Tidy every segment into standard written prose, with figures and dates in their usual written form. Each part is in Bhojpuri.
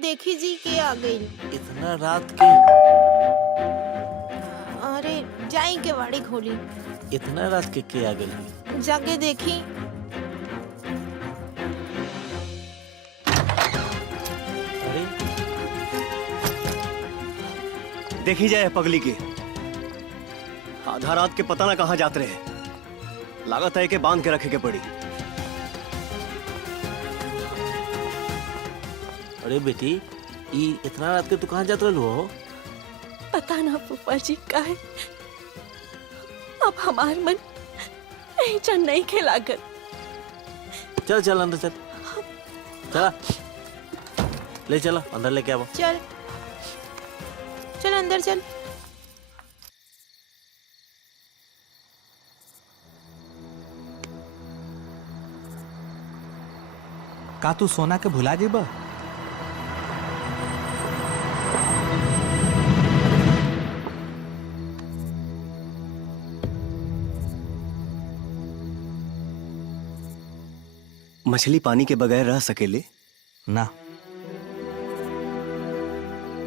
देखी जी के आ गई। इतना रात के? अरे जाई के वाड़ी खोली। इतना रात के आ गई? जाके देखी। अरे देखी जाए पगली के आधा रात के पता ना कहाँ जाते रहे। लागत है कि बांध के रखे के पड़ी। अरे बेटी, इतना रात के तू कहाँ जात रहलू हो? पता ना फूफा जी काहे अब हमार मन नहीं चन नहीं खेलागत। चल चल अंदर चल, चला ले चला अंदर लेके आओ। चल चल अंदर चल। का तू सोना के भुला जेबा? मछली पानी के बगैर रह सकेले ना।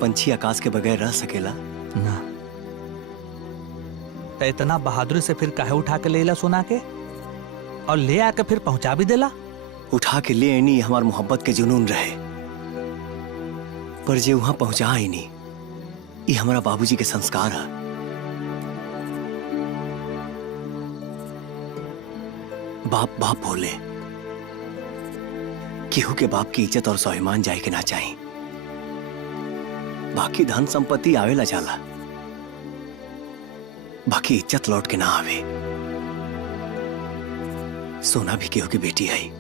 पंछी आकाश के बगैर रह सकेला ना। तो इतना बहादुरी से फिर काहे उठा के लेला सोना के और ले आके फिर पहुंचा भी देला? उठा के ले आनी हमार मोहब्बत के जुनून रहे, पर जे वहां पहुंचा ही नहीं, ये हमारा बाबूजी के संस्कार है। बाप बाप बोले, केहू के बाप की इज्जत और स्वाभिमान जाए के ना चाहिए। बाकी धन संपत्ति आवेला जाला, बाकी इज्जत लौट के ना आवे। सोना भी केहू की बेटी आई,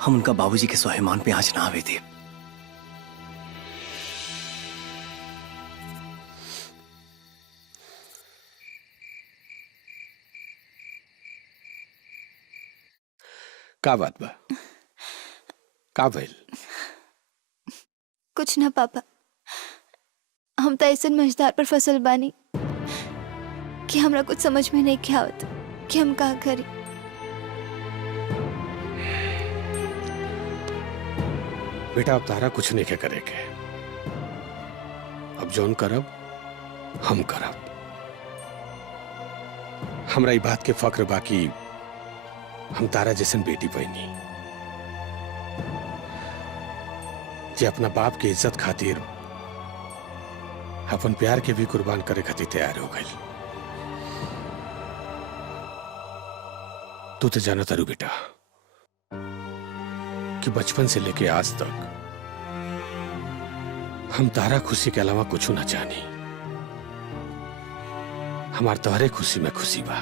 हम उनका बाबूजी के स्वाभिमान पे आंच ना आवे थे। का बात बा? का भइल? कुछ ना पापा, हम तो ऐसे मझदार पर फसल बानी कि हमरा कुछ समझ में नहीं क्या आवत कि हम का करी। बेटा अब तारा कुछ नहीं के करे के। अब जौन करब हम करब। हमरा ई बात के फक्र बाकी हम तारा जैसन बेटी पैनी जे अपना बाप की इज्जत खातिर अपन प्यार के भी कुर्बान करे खातिर तैयार हो गई। तू तो जाना तारू बेटा कि बचपन से लेके आज तक हम तारा खुशी के अलावा कुछ ना जानी। हमार तोहरे खुशी में खुशी बा।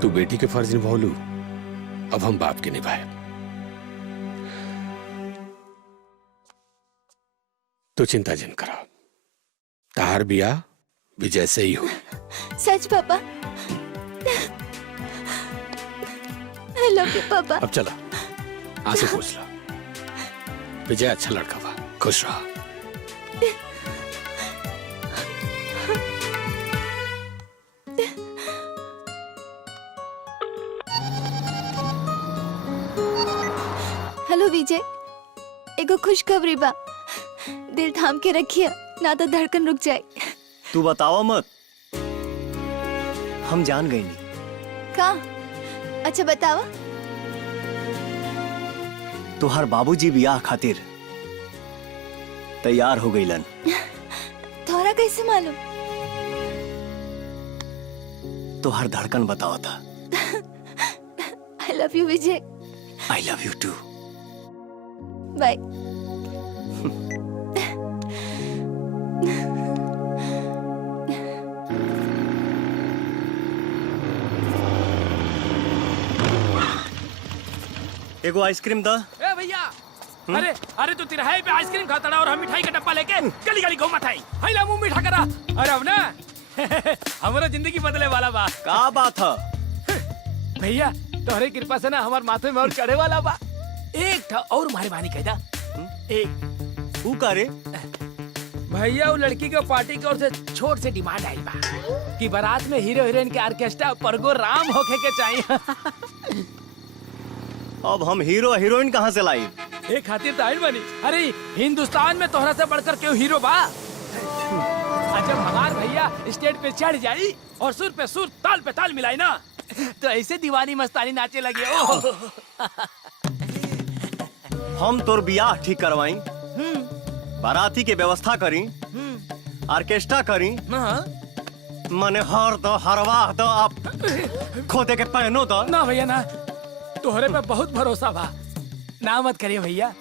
तू बेटी के फर्ज निभालू, अब हम बाप के निभाए। तो चिंता जिन करा, तार बिया विजय से ही हो। सच पापा? आई लव यू पापा। अब चला आंसू पूछ ला। विजय अच्छा लड़का बा, खुश रहा। हेलो विजय, एगो खुशखबरी बा, दिल थाम के रखिए ना तो धड़कन रुक जाए। तू बतावा मत, हम जान गए नहीं। का? अच्छा बतावा। तुहार बाबूजी बियाह खातिर तैयार हो गईलन। तोहरा कैसे मालूम? तुहार धड़कन बतावा था। I love you Vijay. I love you too. Bye. एगो आइसक्रीम दा। ए भैया, अरे अरे तू तिराहे पे आइसक्रीम खाता रहा और हम मिठाई का डब्बा लेके गली गली घूमत हई। हई ला मुंह मीठा करा। अरे अब ना हमारा जिंदगी बदले वाला बा। का बात है? भैया तोहरे कृपा से ना हमार माथे में और चढ़े वाला बा। एक था और मारे बानी कहदा। एक ऊ का रे? भैया वो लड़की के पार्टी की ओर से छोट से डिमांड आई बा कि बारात में हीरो हीरोइन के ऑर्केस्ट्रा प्रोग्राम होके के चाहिए। अब हम हीरो हीरोइन कहाँ से लाई? एक खातिर तो आइल बनी। अरे हिंदुस्तान में तोहरा से बढ़कर क्यों हीरो बा? जब हमार भैया स्टेज पे चढ़ जाई और सुर पे सुर ताल पे ताल मिलाई ना तो ऐसे दीवानी मस्तानी नाचे लगे। हम तोर बियाह ठीक करवाई, बाराती के व्यवस्था करी, ऑर्केस्ट्रा करी, मने हर दो हरवा दो आप खोदे के पहनो दो। ना भैया ना, तोहरे पे बहुत भरोसा बा, ना मत करिए भैया।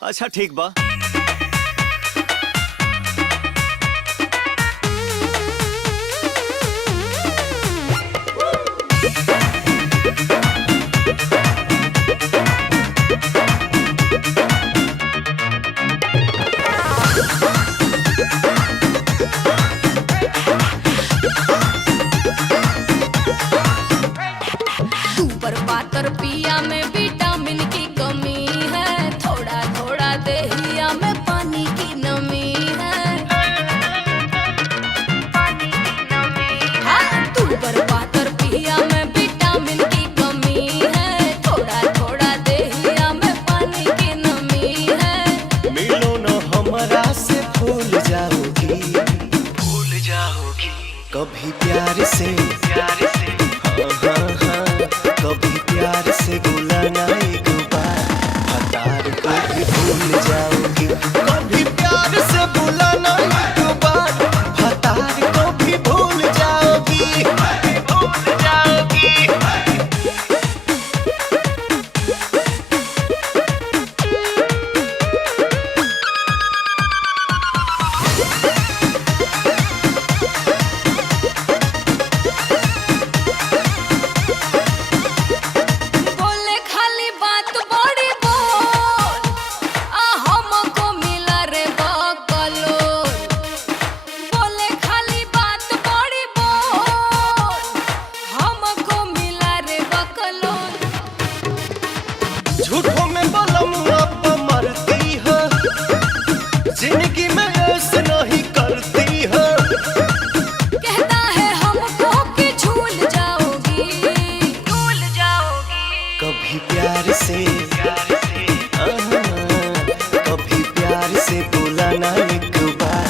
अच्छा ठीक बा। पातर पिया में विटामिन की कमी है, थोड़ा थोड़ा देहिया में पानी की नमी है। हाँ, तू पर पातर पिया में विटामिन की कमी है, थोड़ा थोड़ा देहिया में पानी की नमी है। मिलो न हमरा से भूल जाओगी, भूल जाओगी कभी प्यार से, प्यार से। हाँ हाँ हाँ, कभी प्यार से बुलाना एक बार, हतार को भी भूल जाओगी। कभी प्यार से बुलाना एक बार, हतार को भी भूल जाओगी, भूल जाओगी। झूठों में बलम आप मरती हो, जिंदगी में ऐसे नहीं करती हो। कहता है हमको कि झूल जाओगी, झूल जाओगी। कभी प्यार से, कभी प्यार से बुलाना एक बार,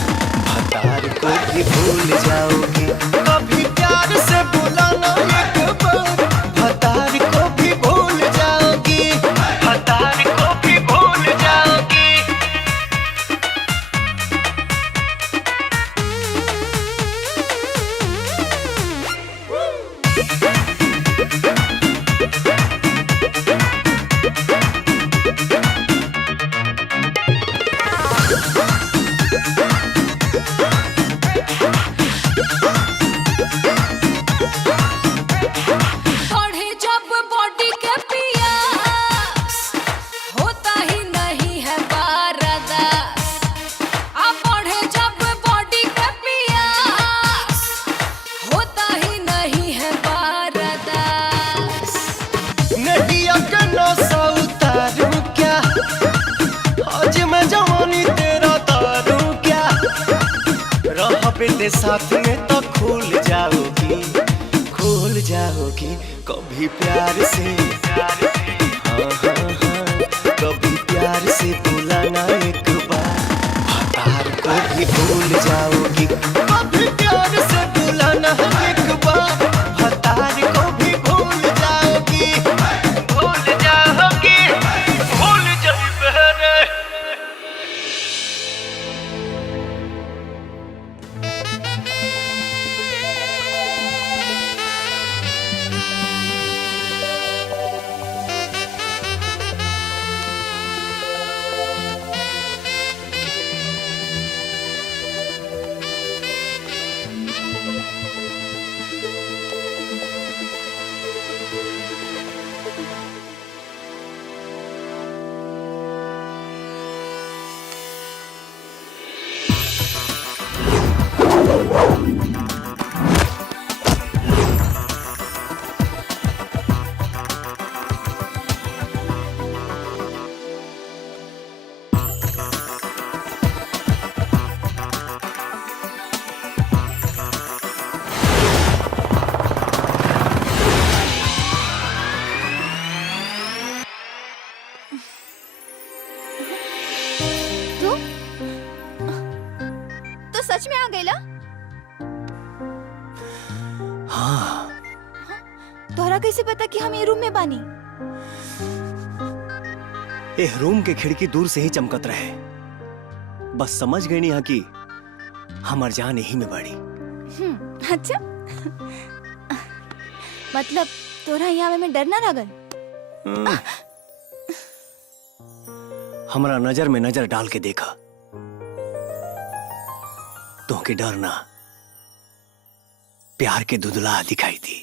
हतार को भी भूल जाओगी। कभी प्यार से बुलाना एक बार, हतार को भी भूल जाओगी, हतार को भी भूल जाओगी। बढ़े जब बॉडी के पियास, होता ही नहीं है बारदास। अब बढ़े जब बॉडी के पियास, होता ही नहीं है बारदास। नहीं अकनो सा उतारूं क्या, आज मैं जवानी तेरा तारूं क्या। रह बेटे साथ में तो खुल जाओगी, खुल जाओगी। कभी प्यार से, हाँ हाँ हाँ, कभी प्यार से बुलाना एक बार, हतार को भी भूल जाओगी। कभी प्यार से बुलाना एक बार, हतार को भी भूल जाओगी, भूल जाओगी, भूल जाओगी बहरे। सच में आ गईला? हाँ, तोहरा कैसे पता कि हम ये रूम में बानी? एह रूम के खिड़की दूर से ही चमकत रहे, बस समझ गई नहीं कि हमार जान यही में बाड़ी। अच्छा। मतलब तोरा यहाँ में डर ना लागल? हमारा नजर में नजर डाल के देखा तो के डर ना प्यार के दुदला दिखाई दी।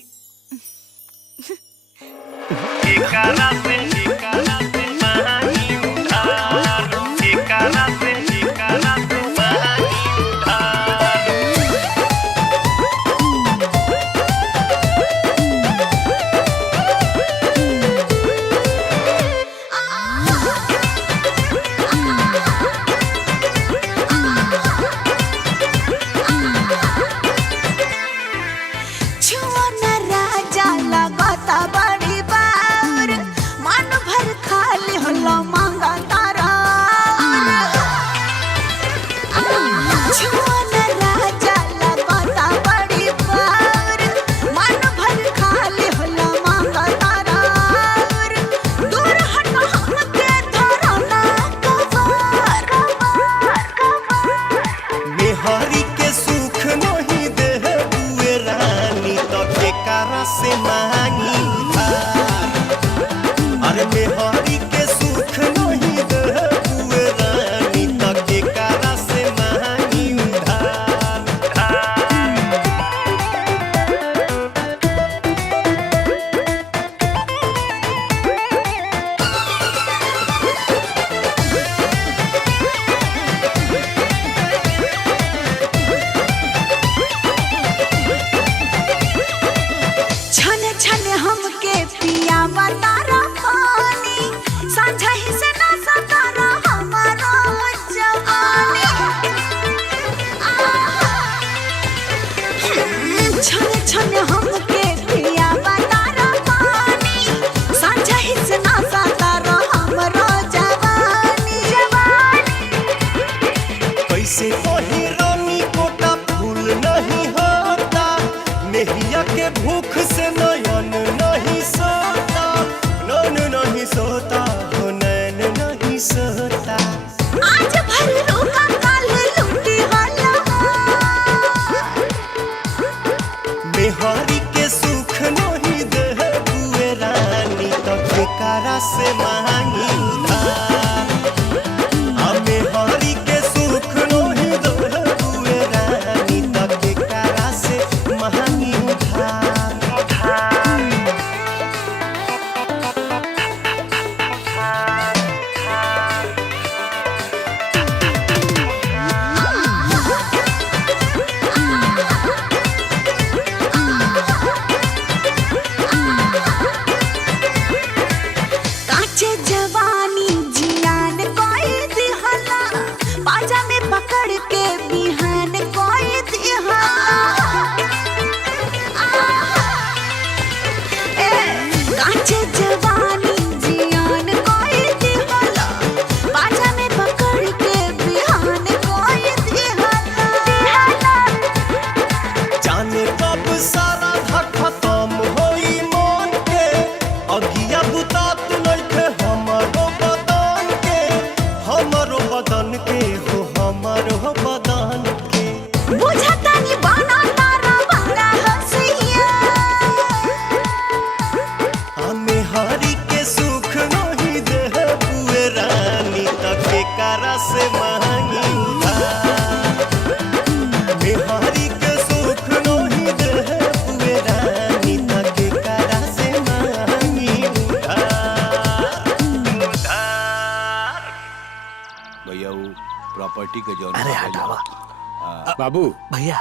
प्रॉपर्टी के जो अरे हटावा बाबू भैया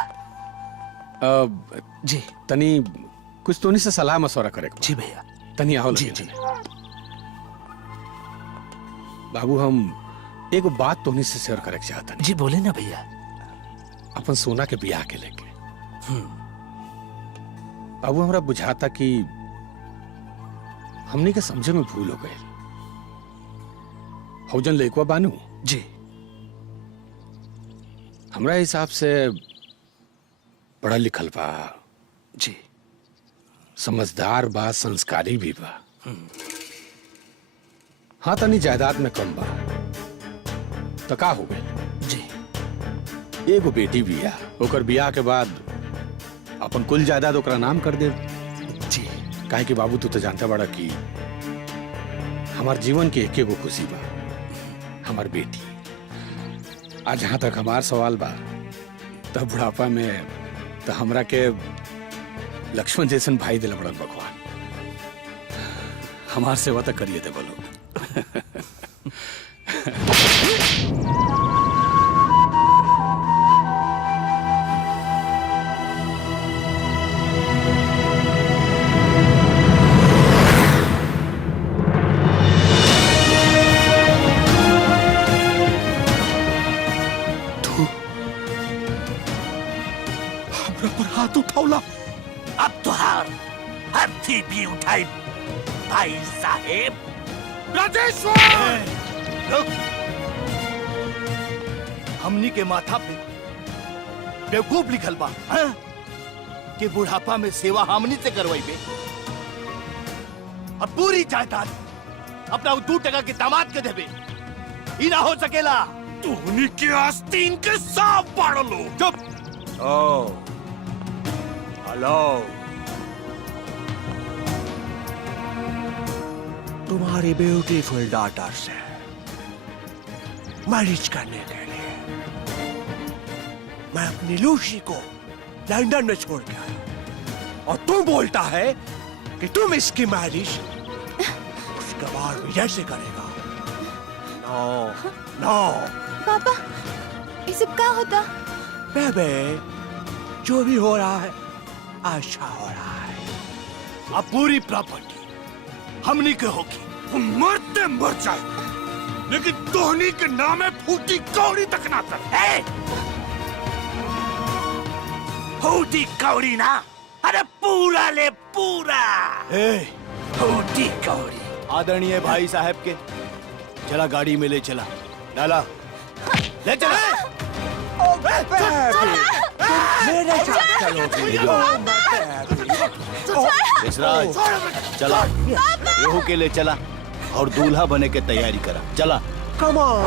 जी तनी कुछ तोनी से सलाह मशवरा करे जी भैया तनी आओ जी जी बाबू हम एगो बात तोनी से शेयर करे चाहता जी बोले ना भैया अपन सोना के ब्याह के लेके बाबू हमरा बुझाता कि हमने के समझे में भूल हो गए हौजन लइकवा बानू जी हमरा हिसाब से पढ़ल लिखल बा, जी समझदार बा, संस्कारी भी बा। हाँ तनी जायदाद में कम बा तो का हो गई जी। एगो बेटी बिया, ओकर बियाह के बाद अपन कुल जायदाद ओकरा नाम कर दे। जी काहे कि बाबू तू तो जानता बड़ा कि हमार जीवन के एक एगो खुशी बा, हमार बेटी। आज जहां तक हमार सवाल बा, तब बुढ़ापा में तो हमरा के लक्ष्मण जैसन भाई दिल बड़न भगवान। हमार सेवा तो करिए दे बोलो। हाथ उठाओला। अब तुहार हाथी भी उठाई भाई साहेब। राजेश्वर हमनी के माथा पे बेवकूफ लिखल बा कि बुढ़ापा में सेवा हमनी से करवाइबे। अब पूरी जायदाद अपना 2 टका के दामाद के देबे, ई ना हो सकेला। तूनी के आस्तीन के सांप पाड़ लो। चुप। हेलो, तुम्हारी ब्यूटीफुल डॉटर से मैरिज करने के लिए मैं अपनी लूसी को लंदन में छोड़ के आया, और तुम बोलता है कि तुम इसकी मैरिज उसके बाद विजय से करेगा। नो नो पापा, ये सब क्या होता? बेबे, जो भी हो रहा है अच्छा हो रहा है। अब पूरी प्रॉपर्टी हमनी के होगी। मरते मर जाए, लेकिन तोहनी के नामे फूटी कौड़ी तक ना कर। फूटी कौड़ी ना, अरे पूरा ले पूरा। फूटी कौड़ी। आदरणीय भाई साहब के चला गाड़ी में ले चला, डाला ले चला। मेरे साथ चलो। विश्राज चला, रेहू के ले चला और दूल्हा बने के तैयारी करा। चला। Come on